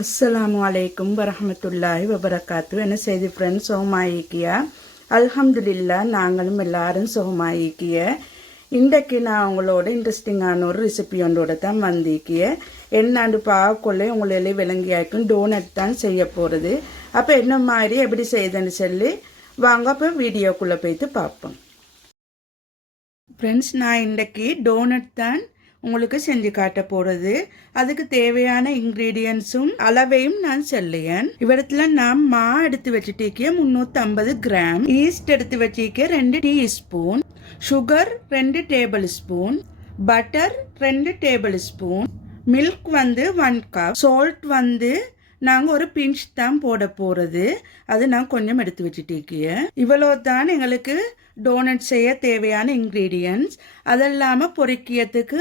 அஸ்ஸலாமு அலைக்கும் வரஹமத்துல்லாஹி வபரகாத்து. என்ன செய்தி ஃப்ரெண்ட்ஸ், சுகமாயிக்கியா? அல்ஹம்துலில்லா, நாங்களும் எல்லாரும் சுகமாயிக்கிய. இன்றைக்கு நான் உங்களோட இன்ட்ரெஸ்டிங்கான ஒரு ரெசிபி ஒன்றோட தான் வந்திக்கிய. என்னாண்டு பார்க்கொள்ள உங்களே விளங்கியாக்கும் டோனட் தான் செய்ய போகிறது. அப்போ என்ன மாதிரி எப்படி செய்யுதுன்னு சொல்லி வாங்க அப்போ வீடியோக்குள்ளே போய்த்து பார்ப்போம். ஃப்ரெண்ட்ஸ், நான் இன்றைக்கி டோனட் தான் உங்களுக்கு செஞ்சு காட்ட போகிறது. அதுக்கு தேவையான இன்க்ரீடியன்ஸும் அளவையும் நான் சொல்லியேன். இவ்விடத்துல நான் மா எடுத்து வச்சுட்டேக்க 350 கிராம், ஈஸ்ட் எடுத்து வச்சிக்க 2 teaspoon, sugar 2 table spoon, butter 2 table spoon, milk 1 cup, salt நாங்கள் ஒரு பிஞ்ச் தான் போட போகிறது. அது நான் கொஞ்சம் எடுத்து வச்சுட்டேக்கிய. இவ்வளோ தான் எங்களுக்கு டோனட் செய்ய தேவையான இன்க்ரீடியன்ஸ். அது இல்லாமல் பொரிக்கிறதுக்கு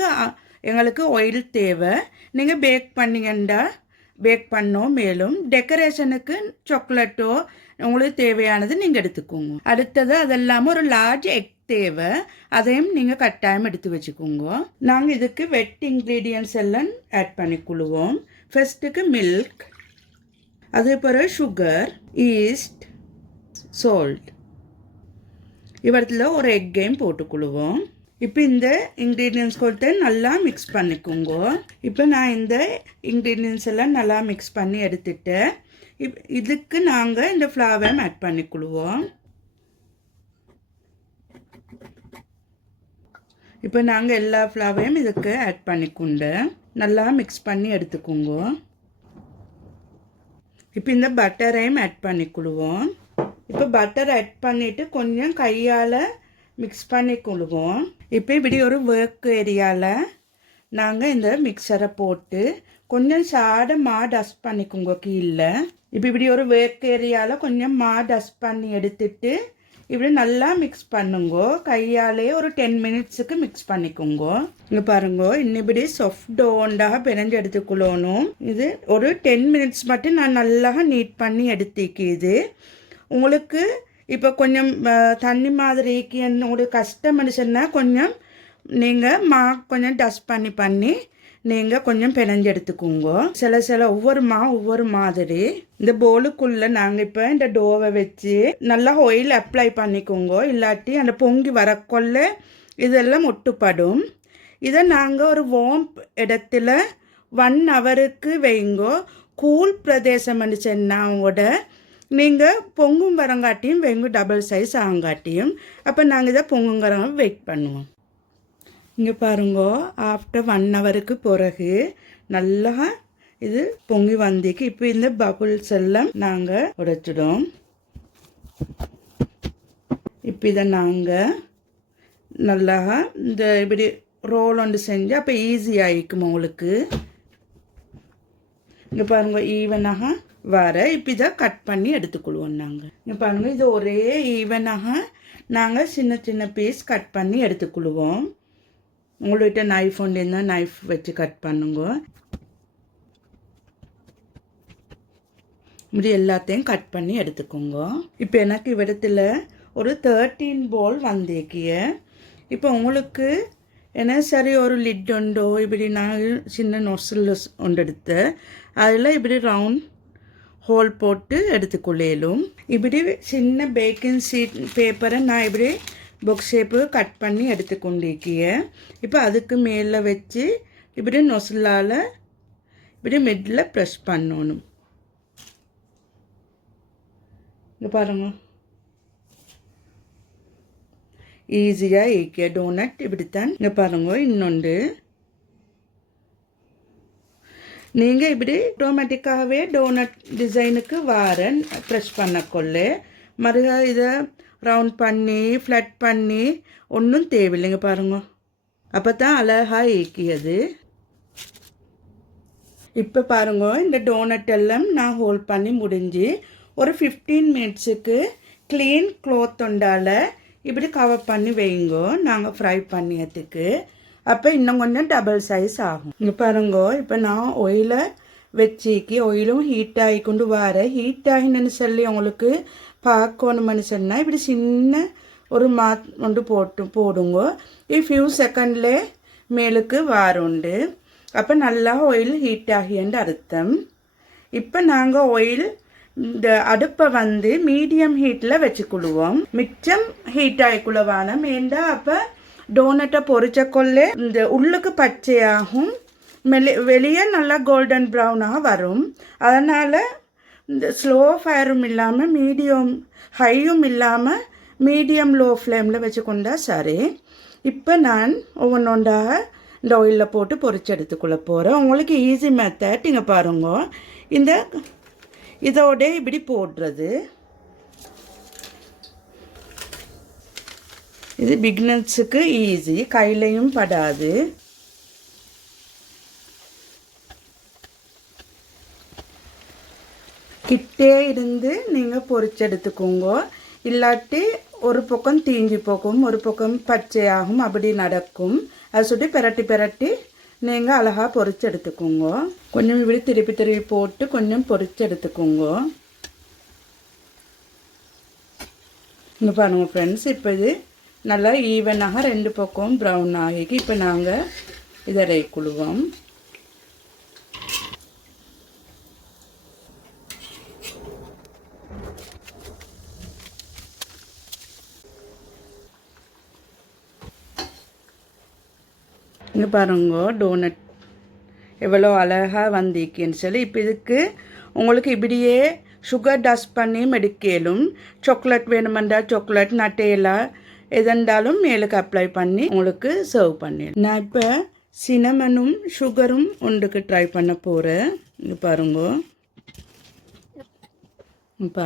எங்களுக்கு ஆயில் தேவை. நீங்கள் பேக் பண்ணிங்கண்டா பேக் பண்ணோம். மேலும் டெக்கரேஷனுக்கு சாக்லேட்டோ உங்களுக்கு தேவையானது நீங்கள் எடுத்துக்கோங்க. அடுத்தது அது இல்லாமல் ஒரு லார்ஜ் எக் தேவை. அதையும் நீங்கள் கட்டாயம் எடுத்து வச்சுக்கோங்க. நாங்கள் இதுக்கு வெட் இன்க்ரீடியன்ஸ் எல்லாம் ஆட் பண்ணிக்கொள்வோம். ஃபர்ஸ்ட்டுக்கு மில்க், அதே பிறகு சுகர், ஈஸ்ட், சால்ட். இவற்றில் ஒரு எக்கையும் போட்டுக்கொள்வோம். இப்போ இந்த இன்க்ரீடியன்ஸ் கொடுத்து நல்லா மிக்ஸ் பண்ணிக்கோங்க. இப்போ நான் இந்த இன்க்ரீடியன்ஸ் எல்லாம் நல்லா மிக்ஸ் பண்ணி எடுத்துட்டு இதுக்கு நாங்கள் இந்த ஃப்ளவரையும் ஆட் பண்ணிக்கொள்வோம். இப்போ நாங்கள் எல்லா ஃப்ளவரையும் இதுக்கு ஆட் பண்ணிக்கொண்டு நல்லா மிக்ஸ் பண்ணி எடுத்துக்கோங்க. இப்போ இந்த பட்டரையும் ஆட் பண்ணிக்கொள்வோம். இப்போ பட்டர் ஆட் பண்ணிவிட்டு கொஞ்சம் கையால் மிக்ஸ் பண்ணிக்கொள்வோம். இப்போ இப்படி ஒரு ஒர்க் ஏரியாவில் நாங்கள் இந்த மிக்சரை போட்டு கொஞ்சம் சாட மா டஸ்ட் பண்ணிக்கோங்க கீழே. இப்போ இப்படி ஒரு ஒர்க் ஏரியாவில் கொஞ்சம் மா டஸ்ட் பண்ணி எடுத்துட்டு இப்படி நல்லா மிக்ஸ் பண்ணுங்க. கையாலே ஒரு 10 மினிட்ஸுக்கு மிக்ஸ் பண்ணிக்கோங்க. இங்கே பாருங்க, இன்னிப்படி சாஃப்ட் டோண்டாக பிணைஞ்சு எடுத்துக்கொள்ளணும். இது ஒரு 10 மினிட்ஸ் மட்டும் நான் நல்லா நீட் பண்ணி எடுத்துக்கிது. உங்களுக்கு இப்போ கொஞ்சம் தண்ணி மாதிரிக்கு ஒரு கஷ்டம்னு சொன்னால் கொஞ்சம் நீங்கள் கொஞ்சம் டஸ்ட் பண்ணி நீங்கள் கொஞ்சம் பிணைஞ்சு எடுத்துக்கோங்க. சில ஒவ்வொரு மாதிரி இந்த போலுக்குள்ளே நாங்கள் இப்போ இந்த டோவை வச்சு நல்லா ஆயில் அப்ளை பண்ணிக்கோங்க. இல்லாட்டி அந்த பொங்கி வரக்கொள்ள இதெல்லாம் ஒட்டுப்படும். இதை நாங்கள் ஒரு வார்ம் இடத்துல 1 ஹவருக்கு வைங்கோ. கூல் பிரதேசம்னு சொன்னாவோட நீங்கள் பொங்கும் வரங்காட்டியும் வைங்க, டபுள் சைஸ் ஆங்காட்டியும். அப்போ நாங்கள் இதை பொங்குங்கிறவங்க வெயிட் பண்ணுவோம். இங்கே பாருங்க, ஆஃப்டர் 1 ஹவருக்கு பிறகு நல்லா இது பொங்கி வந்திக்கு. இப்போ இந்த பபுள்ஸ் எல்லாம் நாங்கள் உடைச்சிடும். இப்போ இதை நாங்கள் நல்லா இந்த இப்படி ரோல் ஒன்று செஞ்சு அப்போ ஈஸியாகிக்கும் உங்களுக்கு. இங்கே பாருங்கள், ஈவனாக வர இப்போ இதை கட் பண்ணி எடுத்துக்கொள்வோம். நாங்கள் இங்கே பாருங்கள், இது ஒரே ஈவனாக நாங்கள் சின்ன சின்ன பீஸ் கட் பண்ணி எடுத்துக்கொள்வோம். உங்கள்கிட்ட நைஃப் ஒன்று இருந்தால் நைஃப் வச்சு கட் பண்ணுங்க. இப்படி எல்லாத்தையும் கட் பண்ணி எடுத்துக்கோங்க. இப்போ எனக்கு இவ்விடத்தில் ஒரு 13 போல் வந்திருக்கிய. இப்போ உங்களுக்கு என்ன சரி ஒரு லிட் உண்டோ இப்படி நான் சின்ன நொசில் ஒன்று எடுத்து அதில் இப்படி ரவுண்ட் ஹோல் போட்டு எடுத்துக்கொள்ளேலும். இப்படி சின்ன பேக்கிங் ஷீட் பேப்பரை நான் இப்படி பாக்ஸ் ஷேப்பு கட் பண்ணி எடுத்துக்கொண்டிருக்கிய. இப்போ அதுக்கு மேலே வச்சு இப்படி நொசிலால் இப்படி மிடில் ப்ரெஸ் பண்ணணும். இங்கே பாருங்க, ஈஸியாக ஈக்கிய டோனட் இப்படித்தான். இங்கே பாருங்க, இன்னொன்று நீங்கள் இப்படி ஆட்டோமேட்டிக்காகவே டோனட் டிசைனுக்கு வாரன் ப்ரெஸ் பண்ணக்கொள்ள மறுக இதை ரவுண்ட் பண்ணி ஃப்ளட் பண்ணி ஒன்றும் தேவையில்லைங்க. பாருங்க, அப்போ தான் அழகாக ஈக்கியது. இப்போ பாருங்க, இந்த டோனட் எல்லாம் நான் ஹோல்ட் பண்ணி முடிஞ்சு ஒரு 15 மினிட்ஸுக்கு க்ளீன் க்ளாத் உண்டால் இப்படி கவர் பண்ணி வைங்கோ. நாங்கள் ஃப்ரை பண்ணியதுக்கு அப்போ இன்னும் கொஞ்சம் டபுள் சைஸ் ஆகும். இங்கே பாருங்க, இப்போ நான் ஆயிலை வச்சிக்கி ஆயிலும் ஹீட் ஆகி கொண்டு ஹீட் ஆகினு சொல்லி உங்களுக்கு பார்க்கணும்னு சொன்னால் இப்படி சின்ன ஒரு கொண்டு போடுங்க. ஃபியூ செகண்ட்லே மேலுக்கு வாருண்டு. அப்போ நல்லா ஆயில் ஹீட் ஆகியன்னு அர்த்தம். இப்போ நாங்கள் ஆயில் இந்த அடுப்பை வந்து மீடியம் ஹீட்டில் வச்சுக்கொள்வோம். மிச்சம் ஹீட் ஆகிக்குள்ள வேணும். ஏண்டா அப்போ டோனட்டை பொரிச்ச கொள்ளே இந்த உள்ளுக்கு பச்சையாகும், வெளியே நல்லா கோல்டன் ப்ரௌனாக வரும். அதனால் இந்த ஸ்லோ ஃபயரும் இல்லாமல் மீடியம் ஹையும் இல்லாமல் மீடியம் லோ ஃப்ளேமில் வச்சுக்கொண்டா சரி. இப்போ நான் ஒவ்வொன்றொண்டாக இந்த ஆயிலில் போட்டு பொரிச்சு எடுத்துக்கொள்ள போகிறேன். உங்களுக்கு ஈஸி மெத்தட் இங்கே பாருங்க. இந்த இதோட இப்படி போடுறது, இது பிகினர்ஸுக்கு ஈஸி, கையிலையும் படாது. கிட்டே இருந்து நீங்கள் பொரிச்செடுத்துக்கோங்க. இல்லாட்டி ஒரு பக்கம் தீஞ்சி போகும், ஒரு பக்கம் பச்சையாகும், அப்படி நடக்கும். அதை சுட்டி பிரட்டி நீங்கள் அழகாக பொரிச்செடுத்துக்கோங்க. கொஞ்சம் இப்படி திருப்பி போட்டு கொஞ்சம் பொரிச்செடுத்துக்கோங்க. இங்கே பாருங்கள் ஃப்ரெண்ட்ஸ், இப்போ இது நல்லா ஈவனாக ரெண்டு பக்கம் ப்ரௌன் ஆகி இப்போ நாங்கள் இதை ரைக்குழுவோம். இங்கே பாருங்க டோனட் எவ்வளோ அழகாக வந்திருக்குன்னு சொல்லி. இப்போ இதுக்கு உங்களுக்கு இப்படியே சுகர் டஸ்ட் பண்ணி மெடிக்கலும், சாக்லேட் வேணுமெண்டா சாக்லேட், நட்டேலா எதெண்டாலும் மேலுக்கு அப்ளை பண்ணி உங்களுக்கு சர்வ் பண்ணிடலாம். நான் இப்போ சினமனும் சுகரும் ஒன்றுக்கு ட்ரை பண்ண போகிறேன். இங்கே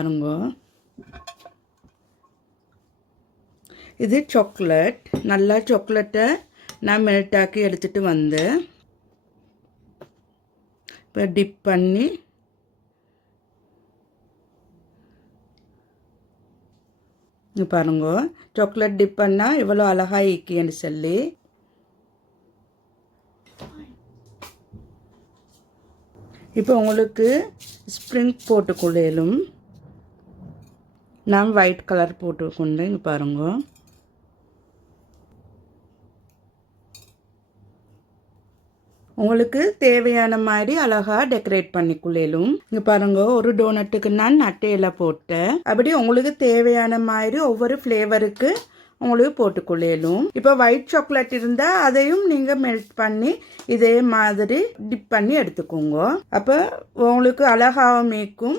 பாருங்க இது சாக்லேட். நல்லா சாக்லேட்டை நான் மெல்ட்டாக்கி எடுத்துகிட்டு வந்தேன். இப்போ டிப் பண்ணி பாருங்க, சாக்லேட் டிப் பண்ணால் எவ்வளோ அழகாக ஈக்கின்னு சொல்லி. இப்போ உங்களுக்கு ஸ்ப்ரிங் போட்டுக்கொள்ளும். நான் ஒயிட் கலர் போட்டுக்கொண்டு இங்கே பாருங்க. உங்களுக்கு தேவையான மாதிரி அழகாக டெக்கரேட் பண்ணிக்கொள்ளும். இங்கே பாருங்க, ஒரு டோனட்டுக்கு நான் நட்டையில போட்டேன். அப்படி உங்களுக்கு தேவையான மாதிரி ஒவ்வொரு ஃப்ளேவருக்கு உங்களுக்கு போட்டுக்கொள்ளும். இப்போ ஒயிட் சாக்லேட் இருந்தால் அதையும் நீங்கள் மெல்ட் பண்ணி இதே மாதிரி டிப் பண்ணி எடுத்துக்கோங்க. அப்போ உங்களுக்கு அழகாகவும் இருக்கும்,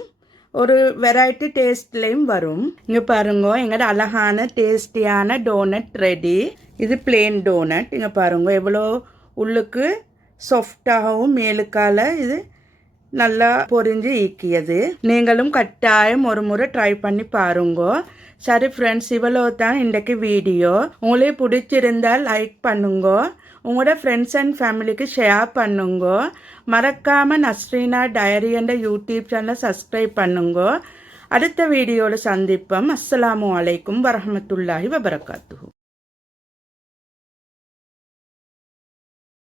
ஒரு வெரைட்டி டேஸ்ட்லேயும் வரும். இங்கே பாருங்க, எங்களோட அழகான டேஸ்டியான டோனட் ரெடி. இது பிளெயின் டோனட். இங்கே பாருங்க எவ்வளோ உள்ளுக்கு சாஃப்டாகவும் மேலுக்கால இது நல்லா பொரிஞ்சு ஈக்கியது. நீங்களும் கட்டாயம் ஒரு முறை ட்ரை பண்ணி பாருங்க. சரி ஃப்ரெண்ட்ஸ், இவ்வளோ தான் இன்றைக்கு வீடியோ. உங்களுக்கு பிடிச்சிருந்தால் லைக் பண்ணுங்க, உங்களோட ஃப்ரெண்ட்ஸ் அண்ட் ஃபேமிலிக்கு ஷேர் பண்ணுங்க. மறக்காமல் நஸ்ரீனா டைரி என்ற யூடியூப் சேனலை சப்ஸ்கிரைப் பண்ணுங்க. அடுத்த வீடியோவில் சந்திப்போம். அஸ்ஸலாமு அலைக்கும் வரஹ்மத்துல்லாஹி வபரகாத்து.